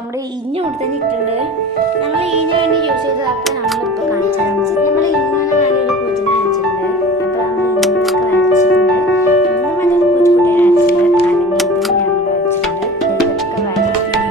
നമ്മുടെ ഇഞ്ഞ് കൊടുത്ത് തന്നെ ഇട്ടുണ്ട്. ഞങ്ങൾ ഈന് വേണ്ടി യൂസ് ചെയ്തതൊക്കെ നമ്മളിപ്പോൾ കാണിച്ചു തരാം. നമ്മൾ ഇങ്ങനെ നല്ലൊരു പൂച്ചനെ വരച്ചിട്ടുണ്ട്. അപ്പോൾ നമ്മൾ ഇങ്ങനെയൊക്കെ വരച്ചിട്ടുണ്ട്. ഇങ്ങനെ നല്ലൊരു പൂച്ചക്കുട്ടിയെ വരച്ചിട്ടുണ്ട്. അരങ്ങിയതും ഞങ്ങൾ വരച്ചിട്ടുണ്ട്. ഇതൊക്കെ വരച്ചിട്ടുണ്ട്.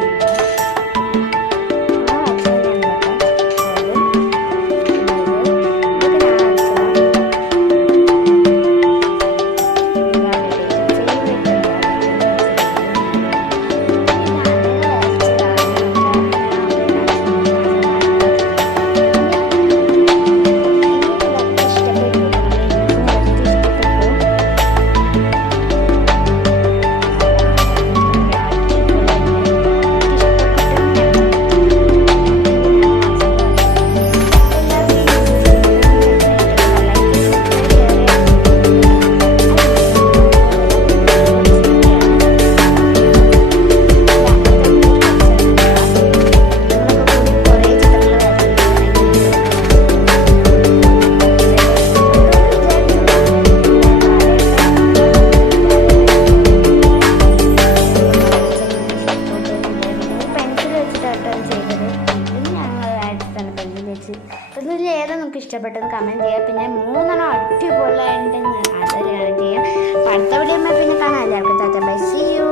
ഇതിൽ ഏതാ നമുക്ക് ഇഷ്ടപ്പെട്ടത് കമൻറ്റ് ചെയ്യുക. പിന്നെ 3 അടിപൊളിയായിട്ടുണ്ടെന്ന് അതൊരു കമൻറ്റ് ചെയ്യുക. അപ്പോൾ അടുത്ത വീഡിയോ പിന്നെ കാണാം. എല്ലാവർക്കും tata bye see you.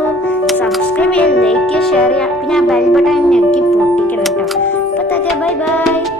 Subscribe ചെയ്യുക, ലൈക്ക് ചെയ്യുക, ഷെയർ ചെയ്യുക. പിന്നെ ആ ബെൽ ബട്ടൺ ഞെക്കി പൊട്ടിക്കണം കേട്ടോ. അപ്പോൾ ടാറ്റാ ബൈ ബൈ.